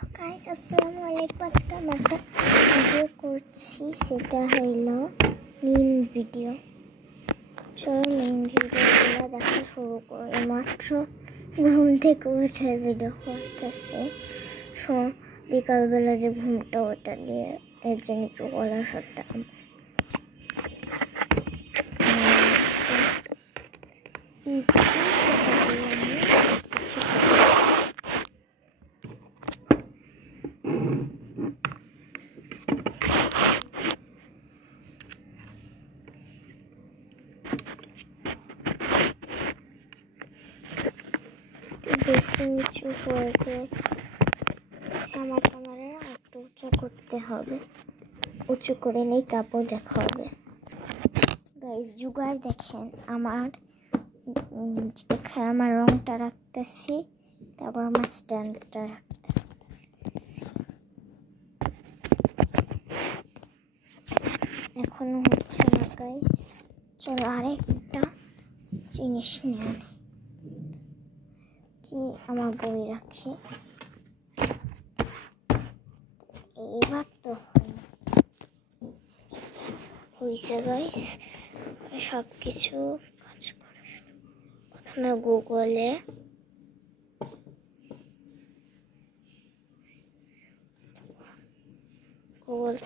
Hello guys, আসসালামু আলাইকুম। আজকে আমরা একটা ভিডিও করছি, সেটা হইল মিম ভিডিও। চলো মিম ভিডিওগুলো দেখা শুরু করি। মাত্র ঘুম থেকে উঠে ভিডিও করতেছি। বিকালবেলা যে ঘুমটা ওটা দিয়ে এর জন্য একটু গলা শটটা বেশি নিচু হয়ে গেছে। আমার ক্যামেরা একটু উঁচু করতে হবে, উঁচু করে নেই তারপর দেখা হবে। গাইস জুগার দেখেন, এখানে আমার রংটা রাখতেছি, তারপর আমার স্ট্যান্ডটা রাখতেছি। এখনো হচ্ছে না গাইস, চলো আরেকটা জিনিস নিয়ে আমার বই রাখি। এবার তো হয়েছে গাইস, সব কিছু কাজ করে। প্রথমে গুগল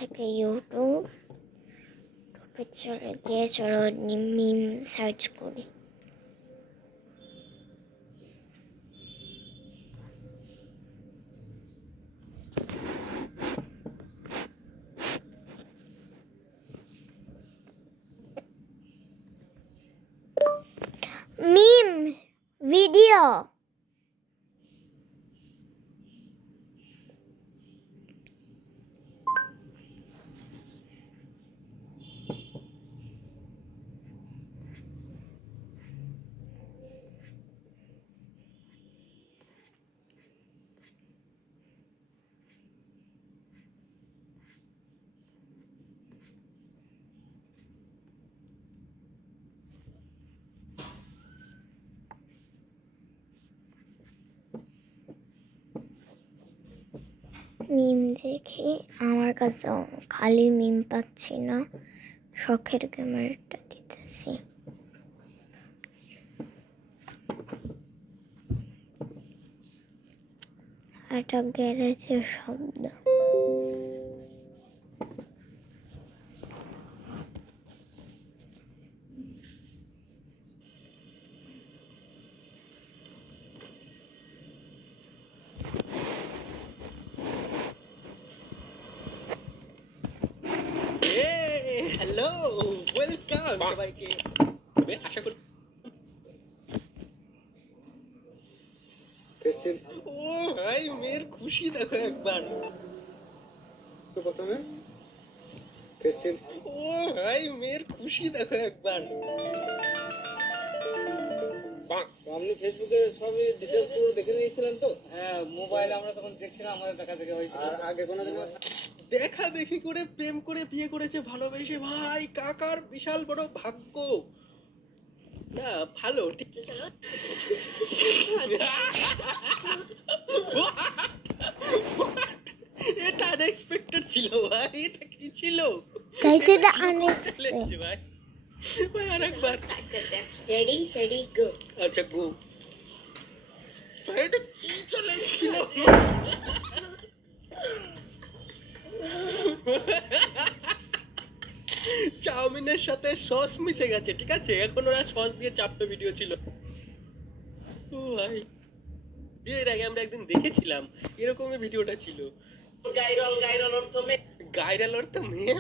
থেকে ইউটিউবে চলে গিয়ে চলো মিম সার্চ করি। মিম ভিডিও মিম দেখে আমার কাছে খালি মিম পাচ্ছি না, শখের ক্যামেরাটা দিতেছি। একটা গ্যারেজের শব্দ। হ্যালো, ওয়েলকাম সবাইকে। আশা করি ও ভাই মেয়ের খুশি দেখো একবার। তো প্রথমে ও ভাই মেয়ের খুশি দেখো একবার। আপনি ফেসবুকে সবই ডিটেলস পুরো দেখে নিয়েছিলেন তো? হ্যাঁ, মোবাইলে আমরা তখন দেখছিলাম, আমাদের দেখা দেখে হয়েছিল। আর আগে কোনোদিন দেখা দেখি করে প্রেম করে বিয়ে করেছে ভালোবেসে। ভাই কাকার বিশাল বড় ভাগ্য না। ভালো ঠিক এটা আনএক্সপেক্টেড ছিল ভাই। এটা কি ছিল গাইস? এটা আনএক্সপেক্টেড ভাই। ভাই আরেকবার রেডি সেডি গো। আচ্ছা গো। ভাই এটা কি চলেছিল? চাউমিনের সাথে সস মিশে গেছে, ঠিক আছে? এখন ওরা সস দিয়ে চাপটা ভিডিও ছিল। ও ভাই, এর আগে আমরা একদিন দেখেছিলাম এরকমই ভিডিওটা ছিল। গাইরাল অর্থ মেয়ে, গাইরাল অর্থ মেয়ে,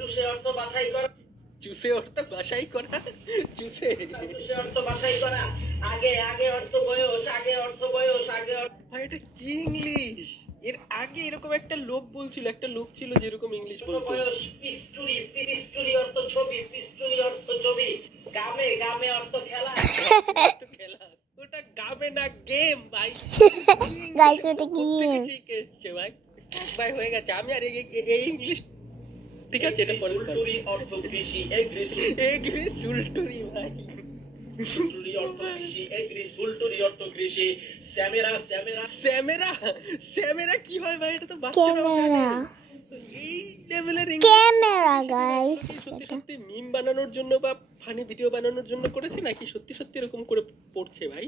চুষে অর্থ বাছাই করা, চুষে অর্থ বাছাই করা, চুষে অর্থ বাছাই করা, আগে অর্থ বয়স, আগে অর্থ বয়স, আগে অর্থ। ভাই এটা কি ইংলিশ? এর আগে এরকম একটা লোক বলছিল, একটা লোক ছিল যেরকম ইংলিশ বলতো। পিস্তুরি অর্থ ছবি, পিস্তুরি অর্থ ছবি, গামে অর্থ খেলা, খেলা। ওটা গামে না, গেম ভাই। গাইস ওটা কি ঠিক আছে ভাই, ভাই হয়ে গেছে। আমি আর এই ইংলিশ ঠিক আছে, এটা সুলটুরি অর্থ কৃষি, এগ্রি সুলটুরি ভাই। ফুলটুরি অর্থ কৃষি, এগ্রিস ফুলটুরি অর্থ কৃষি, স্যামেরা স্যামেরা স্যামেরা স্যামেরা কি হয় ভাই? এটা তো বাচ্চারা ক্যামেরা এই লেভেলের ক্যামেরা গাইস। সত্যি সত্যি মিম বানানোর জন্য বা ফানি ভিডিও বানানোর জন্য করেছে নাকি সত্যি সত্যি এরকম করে পড়ছে ভাই?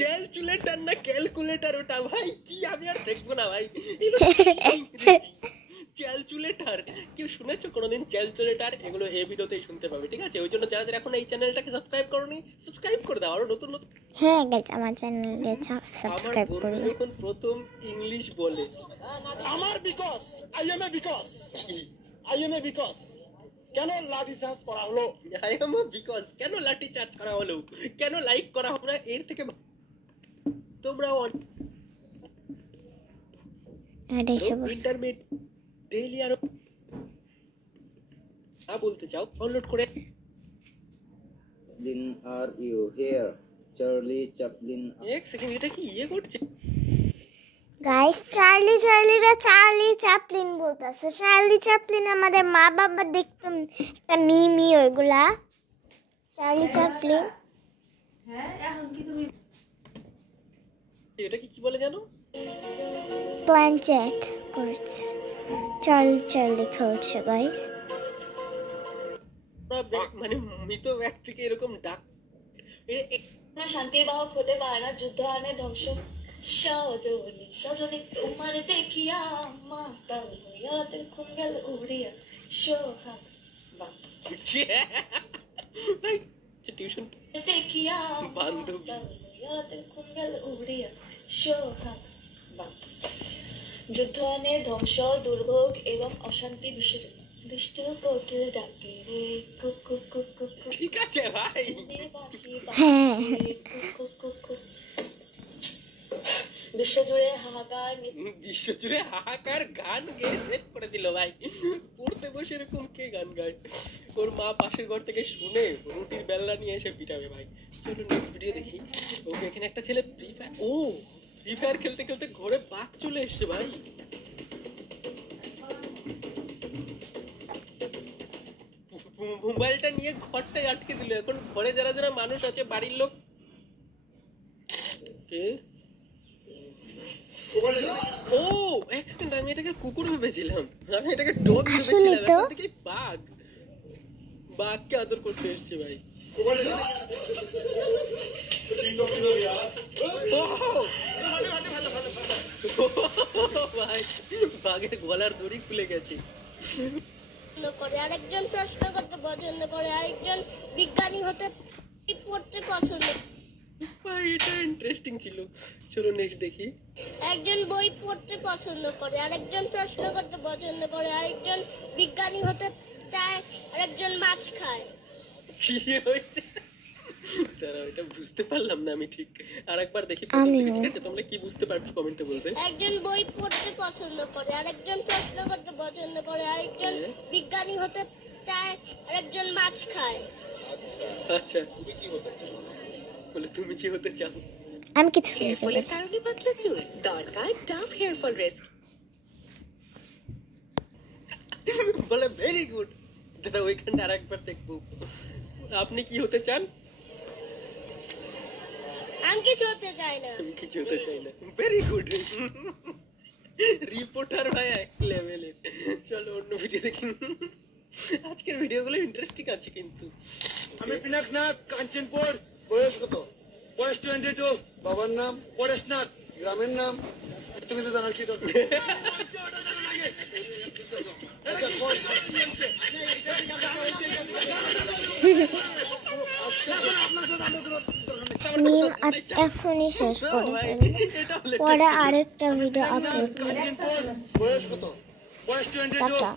ক্যালকুলেটর না ক্যালকুলেটর ওটা ভাই কি আমি আর দেখবো না ভাই। ক্যালকুলেটর কেউ শুনেছো কোনোদিন ক্যালকুলেটর? এগুলো এই ভিডিওতেই শুনতে পাবে, ঠিক আছে? ওই জন্য যারা যারা এখন এই চ্যানেলটাকে সাবস্ক্রাইব করোনি সাবস্ক্রাইব করে দাও, আরো নতুন নতুন। হ্যাঁ গাইস আমার চ্যানেলে সাবস্ক্রাইব আমার করুন। বন্ধু যখন প্রথম ইংলিশ বলে আমার because I M A because I M A because কেন লাঠি চার্জ করা হলো? আই এম বিকজ কেন লাঠি চার্জ করা হলো, কেন লাইক করা হবে না, এর থেকে তোমরা ইন্টারমিট ডেইলি আরো বলতে চাও ডাউনলোড করে। Chaplin, are you here? Charlie Chaplin. এক সেকেন্ড, এটা কি ইয়ে করছে? গাইস চার্লিরা চার্লি চ্যাপলিন বলতেছে। চার্লি চ্যাপলিন আমাদের মা বাবা দেখতাম একটা মিমি ওইগুলা। চার্লি চ্যাপলিন এটা কি বলে জানো? প্ল্যানচেট করছে, চার্লি খেলছে গাইস। মানে মৃত ব্যক্তিকে এরকম ডাক শান্তির বাহক হতে পারে না, যুদ্ধ আনে ধ্বংস। সজনী সজনী তোমার দেখিয়া মাতাল হইয়া রাতের খুন গেল উড়িয়া সোহাগ ভাই টিউশন দেখিয়া বান্ধবী মাতাল হইয়া রাতের খুন গেল উড়িয়া সোহাগ। যুদ্ধ আনে ধ্বংস, দুর্ভোগ এবং অশান্তি বিশ্বজুড়ে। দুষ্ট কোকিল ডাকে রে cook cook cook cook cook. ঠিক আছে ভাই, হ্যাঁ বিশ্বজুড়ে হাহাকার, বিশ্বজুড়ে হাহাকার গান গেয়ে শেষ করে দিল ভাই। পড়তে বসে এরকম কে গান গায়? ওর মা পাশের ঘর থেকে শুনে রুটির বেল্লা নিয়ে এসে পিটাবে ভাই। চলো নেক্সট ভিডিও দেখি। ওকে এখানে একটা ছেলে ফ্রি ফায়ার খেলতে খেলতে ঘরে বাঘ চলে এসছে ভাই। মোবাইলটা নিয়ে ঘরটায় আটকে দিল। এখন ঘরে যারা যারা মানুষ আছে বাড়ির লোক কে অ্যাক্সিডেন্ট, আমি এটাকে কুকুর ভেবেছিলাম, আমি এটাকে ডগ ভেবেছিলাম। এখন দেখি বাঘকে আদর করতে এসছে ভাই। ভাই বাঘের গলার দড়ি খুলে গেছে। করে আরেকজন প্রশ্ন করতে পছন্দ করে, আরেকজন বিজ্ঞানী হতে পড়তে পছন্দ। ভাই এটা ইন্টারেস্টিং ছিল। চলো নেক্সট দেখি। একজন বই পড়তে পছন্দ করে, আরেকজন প্রশ্ন করতে পছন্দ করে, আরেকজন বিজ্ঞানী হতে চায়, আরেকজন মাছ খায়। কি হয়েছে তারা এটা বুঝতে পারলাম না আমি ঠিক। আরেকবার দেখি, ঠিক আছে? তোমরা কি বুঝতে পারছো কমেন্টে বলবে। একজন বই পড়তে পছন্দ করে, আরেকজন প্রশ্ন করতে পছন্দ করে, আরেকজন বিজ্ঞানী হতে চায়, আরেকজন মাছ খায়। আচ্ছা বলে তুমি কি হতে চাও? আমি কিছু হেয়ারফলের কারণে পাতলা চুল, দরকার ডাভ হেয়ারফল রেস্ক। বলে ভেরি গুড। দাঁড়া ওইখানটা আরেকবার দেখবো। আপনি কি হতে চান? আমি কিছু হতে চাই না। আমি কিছু হতে চাই না। Very good. রিপোর্টার ভাই এক লেভেলের। চলো অন্য ভিডিও দেখি। আজকের ভিডিওগুলো ইন্টারেস্টিং আছে কিন্তু। আমি পিনাকনাথ, কাঞ্চনপুর। বয়স কত? বয়স 22। বাবার নাম পরেশনাথ, গ্রামের নাম একটু কিছু জানার কি দরকার? মিম এখনই শেষ করে ফেলবো, পরে আরেকটা ভিডিও আপলোড করবো। বয়স কত? বয়স 22।